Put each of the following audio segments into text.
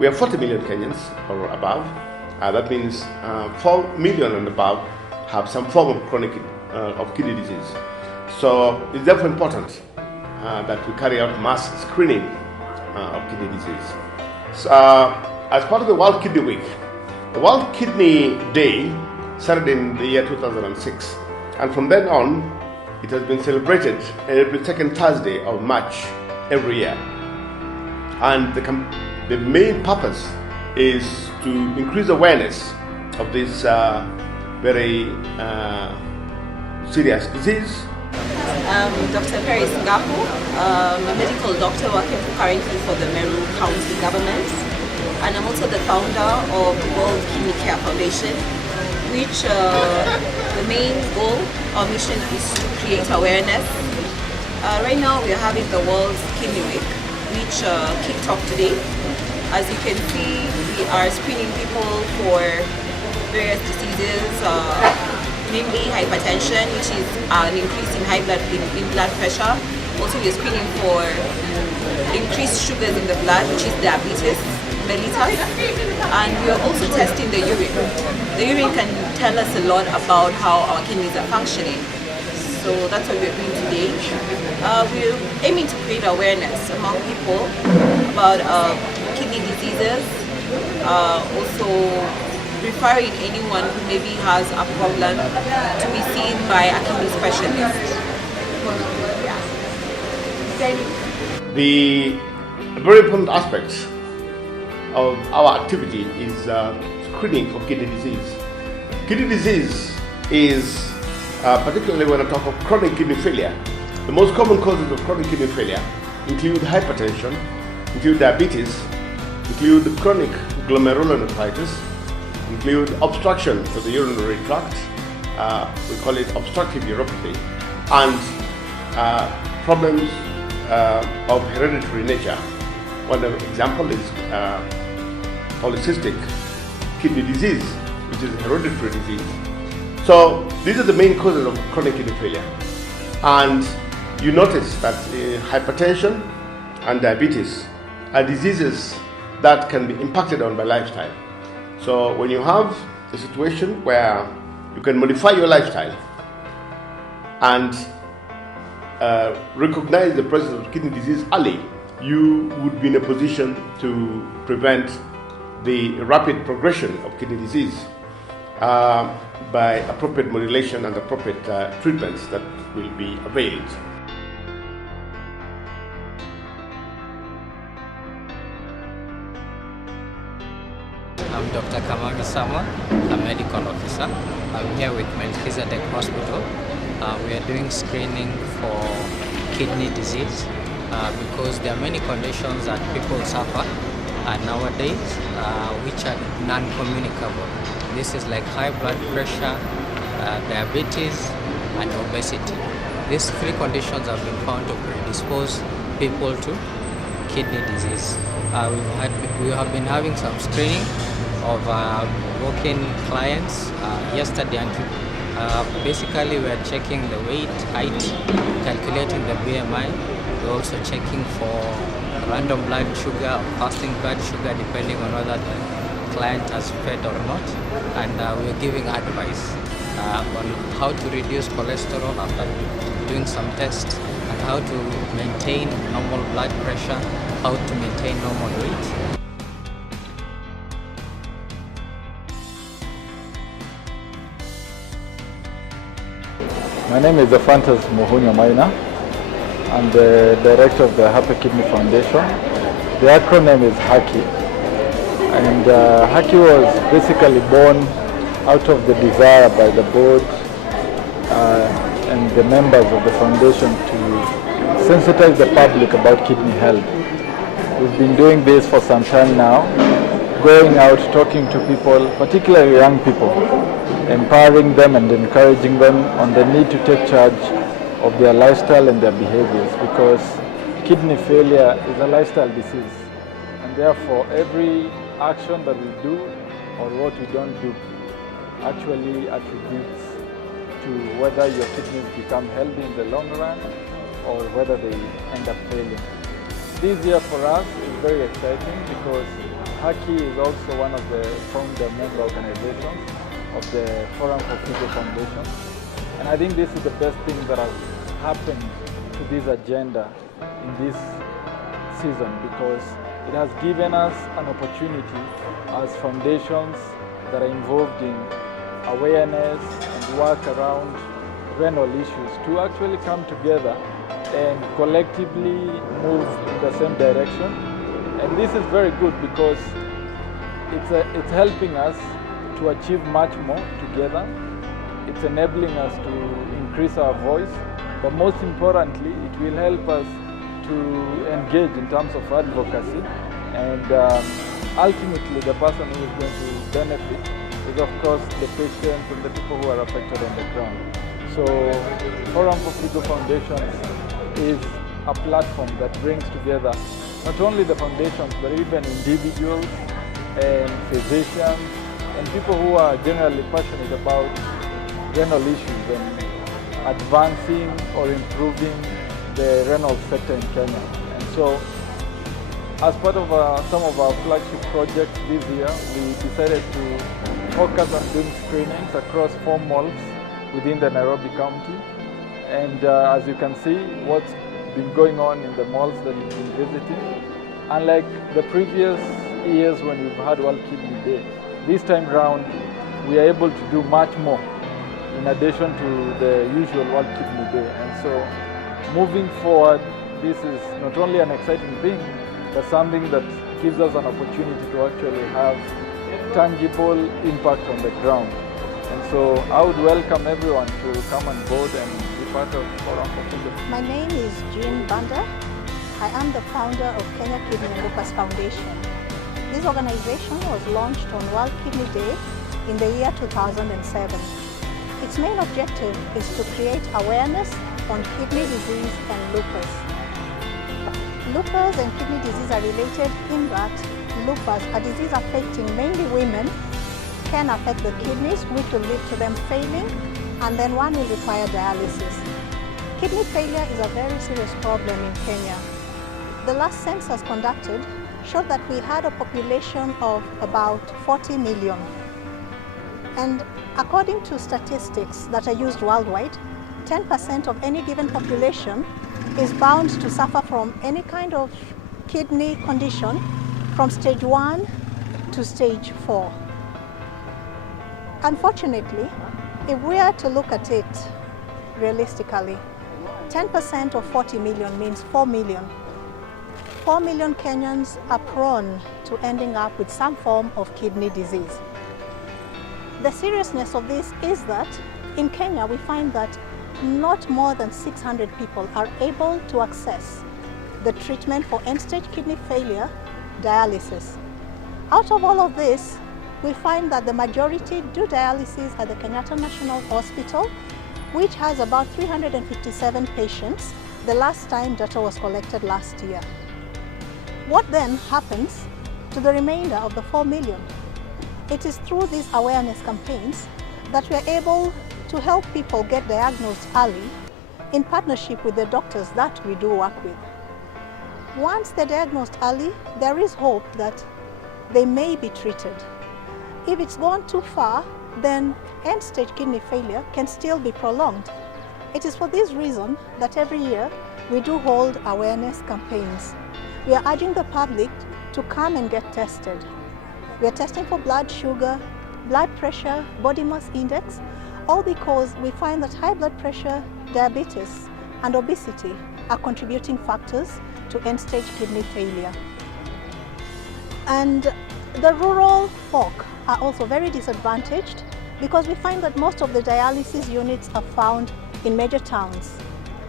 we have 40 million Kenyans or above. That means 4 million and above have some form of chronic of kidney disease. So it's therefore important that we carry out mass screening of kidney disease. So, as part of the World Kidney Week, the World Kidney Day started in the year 2006, and from then on, it has been celebrated every second Thursday of March every year. And the main purpose is to increase awareness of this very serious disease. Dr. Paerk International, a medical doctor working currently for the Meru County government, and I'm also the founder of the World Kidney Care Foundation, which the main goal or mission is to create awareness. Right now we are having the World Kidney Week, which kicked off today. As you can see, we are screening people for various diseases, namely hypertension, which is an increase in in blood pressure. Also, we are screening for increased sugars in the blood, which is diabetes mellitus. And we are also testing the urine. The urine can tell us a lot about how our kidneys are functioning. So that's what we're doing today. We're aiming to create awareness among people about kidney diseases, also referring anyone who maybe has a problem to be seen by a kidney specialist. The very important aspect of our activity is screening for kidney disease. Kidney disease is, particularly when I talk of chronic kidney failure, the most common causes of chronic kidney failure include hypertension, include diabetes, include chronic glomerulonephritis, include obstruction of the urinary tract, we call it obstructive uropathy, and problems of hereditary nature. One example is polycystic kidney disease, which is a hereditary disease. So these are the main causes of chronic kidney failure. And you notice that hypertension and diabetes are diseases that can be impacted on by lifestyle. So when you have a situation where you can modify your lifestyle and recognize the presence of kidney disease early, you would be in a position to prevent the rapid progression of kidney disease by appropriate modulation and appropriate treatments that will be availed. I'm Dr. Kamagi Sama, a medical officer. I'm here with Melchizedek Hospital. We are doing screening for kidney disease because there are many conditions that people suffer nowadays which are non-communicable. This is like high blood pressure, diabetes, and obesity. These three conditions have been found to predispose people to kidney disease. We have been having some screening of walk-in clients yesterday, and basically we are checking the weight, height, calculating the BMI. We're also checking for random blood sugar or fasting blood sugar, depending on whether the client has fed or not. And we're giving advice on how to reduce cholesterol after doing some tests, and how to maintain normal blood pressure, how to maintain normal weight. My name is Advocacy Muhunya Maina. I'm the director of the Paerk Kidney Foundation. The acronym is HAKI. And HAKI was basically born out of the desire by the board and the members of the foundation to sensitize the public about kidney health. We've been doing this for some time now, going out, talking to people, particularly young people, empowering them and encouraging them on the need to take charge of their lifestyle and their behaviors, because kidney failure is a lifestyle disease, and therefore every action that we do or what we don't do actually attributes to whether your kidneys become healthy in the long run or whether they end up failing. This year for us is very exciting because Haki is also one of the founder member organizations of the Forum for Figo Foundations. And I think this is the best thing that has happened to this agenda in this season, because it has given us an opportunity as foundations that are involved in awareness and work around renal issues to actually come together and collectively move in the same direction. And this is very good because it's helping us to achieve much more together. It's enabling us to increase our voice, but most importantly, it will help us to engage in terms of advocacy. And ultimately, the person who is going to benefit is, of course, the patients and the people who are affected on the ground. So, Forum for Figo Foundations is a platform that brings together not only the foundations, but even individuals and physicians and people who are generally passionate about renal issues and advancing or improving the renal sector in Kenya. And so, as part of some of our flagship projects this year, we decided to focus on doing screenings across 4 malls within the Nairobi County. And as you can see, what's been going on in the malls that we've been visiting, unlike the previous years when we've had World Kidney Day, this time round we are able to do much more in addition to the usual World Kidney Day. And so moving forward, this is not only an exciting thing, but something that gives us an opportunity to actually have tangible impact on the ground. And so I would welcome everyone to come on board and be part of Forum for Figo. My name is Jean Banda. I am the founder of Kenya Kidney and Lupus Foundation. This organization was launched on World Kidney Day in the year 2007. Its main objective is to create awareness on kidney disease and lupus. Lupus and kidney disease are related in that lupus, a disease affecting mainly women, can affect the kidneys, which will lead to them failing, and then one will require dialysis. Kidney failure is a very serious problem in Kenya. The last census conducted showed that we had a population of about 40 million. And according to statistics that are used worldwide, 10% of any given population is bound to suffer from any kind of kidney condition from stage 1 to stage 4. Unfortunately, if we are to look at it realistically, 10% of 40 million means 4 million. 4 million Kenyans are prone to ending up with some form of kidney disease. The seriousness of this is that in Kenya we find that not more than 600 people are able to access the treatment for end-stage kidney failure, dialysis. Out of all of this, we find that the majority do dialysis at the Kenyatta National Hospital, which has about 357 patients. The last time data was collected last year. What then happens to the remainder of the 4 million? It is through these awareness campaigns that we are able to help people get diagnosed early in partnership with the doctors that we do work with. Once they're diagnosed early, there is hope that they may be treated. If it's gone too far, then end-stage kidney failure can still be prolonged. It is for this reason that every year we do hold awareness campaigns. We are urging the public to come and get tested. We are testing for blood sugar, blood pressure, body mass index, all because we find that high blood pressure, diabetes, and obesity are contributing factors to end-stage kidney failure. And the rural folk are also very disadvantaged because we find that most of the dialysis units are found in major towns.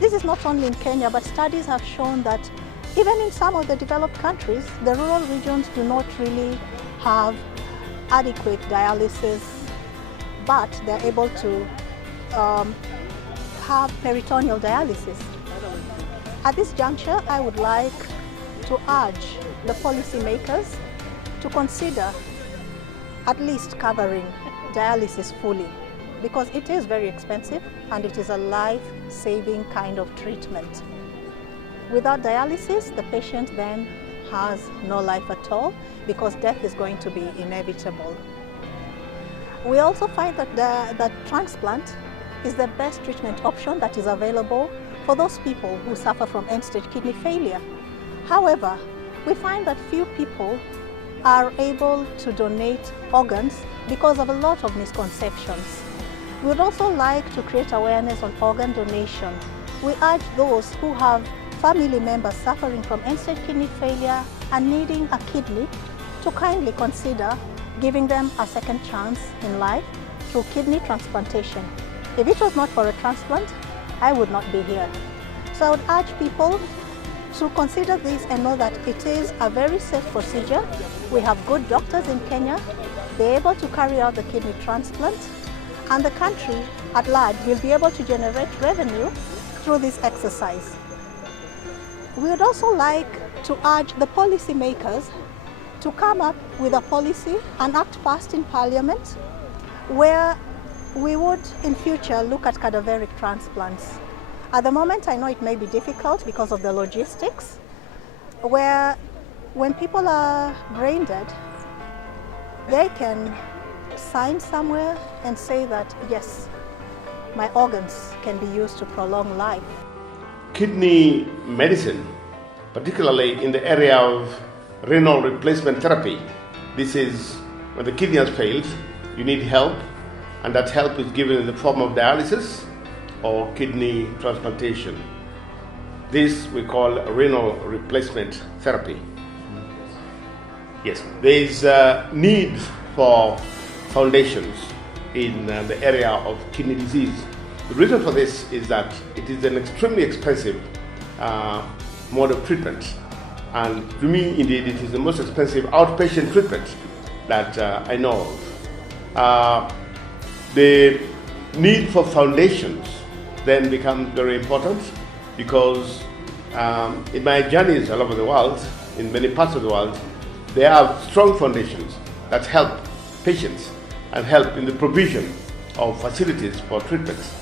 This is not only in Kenya, but studies have shown that even in some of the developed countries, the rural regions do not really have adequate dialysis, but they're able to have peritoneal dialysis. At this juncture, I would like to urge the policymakers to consider at least covering dialysis fully, because it is very expensive and it is a life-saving kind of treatment. Without dialysis, the patient then has no life at all, because death is going to be inevitable. We also find that transplant is the best treatment option that is available for those people who suffer from end-stage kidney failure. However, we find that few people are able to donate organs because of a lot of misconceptions. We would also like to create awareness on organ donation. We urge those who have family members suffering from end-stage kidney failure and needing a kidney to kindly consider giving them a second chance in life through kidney transplantation. If it was not for a transplant, I would not be here. So I would urge people to consider this and know that it is a very safe procedure. We have good doctors in Kenya. They're able to carry out the kidney transplant, and the country at large will be able to generate revenue through this exercise. We would also like to urge the policymakers to come up with a policy, an act passed in Parliament, where we would in future look at cadaveric transplants. At the moment, I know it may be difficult because of the logistics, where when people are brain dead, they can sign somewhere and say that, yes, my organs can be used to prolong life. Kidney medicine, particularly in the area of renal replacement therapy. This is when the kidney has failed, you need help, and that help is given in the form of dialysis or kidney transplantation. This we call renal replacement therapy. Yes, there is a need for foundations in the area of kidney disease. The reason for this is that it is an extremely expensive mode of treatment, and to me, indeed, it is the most expensive outpatient treatment that I know of. The need for foundations then becomes very important, because in my journeys all over the world, in many parts of the world, there are strong foundations that help patients and help in the provision of facilities for treatments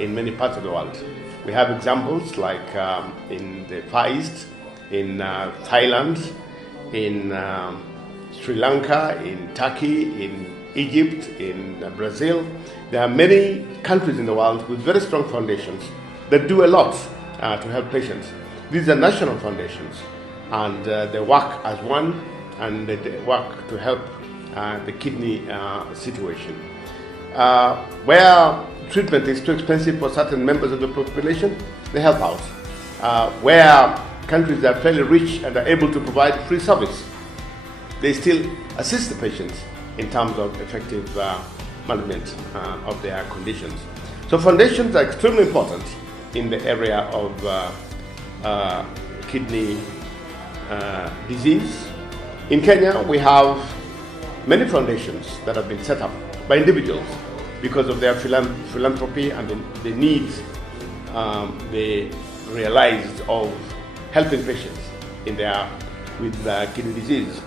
in many parts of the world. We have examples like in the Far East, in Thailand, in Sri Lanka, in Turkey, in Egypt, in Brazil. There are many countries in the world with very strong foundations that do a lot to help patients. These are national foundations, and they work as one, and they work to help the kidney situation. Where treatment is too expensive for certain members of the population, they help out. Where countries that are fairly rich and are able to provide free service, they still assist the patients in terms of effective management of their conditions. So foundations are extremely important in the area of kidney disease. In Kenya, we have many foundations that have been set up by individuals because of their philanthropy and the needs they realized of helping patients with kidney disease.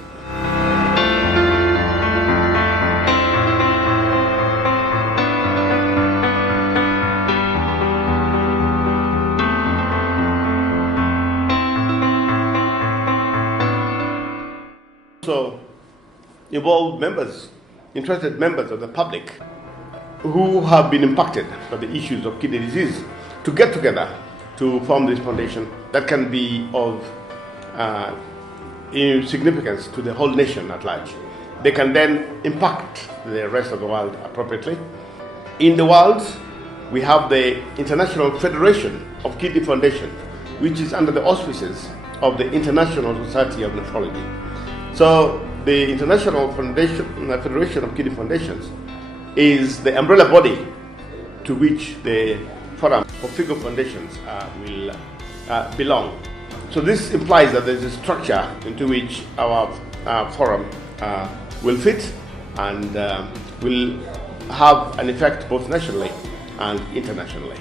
So involve interested members of the public who have been impacted by the issues of kidney disease to get together to form this foundation that can be of significance to the whole nation at large. They can then impact the rest of the world appropriately. In the world, we have the International Federation of Kidney Foundations, which is under the auspices of the International Society of Nephrology. So the International Federation of Kidney Foundations is the umbrella body to which the Forum for Figo Foundations will belong. So this implies that there is a structure into which our forum will fit and will have an effect both nationally and internationally.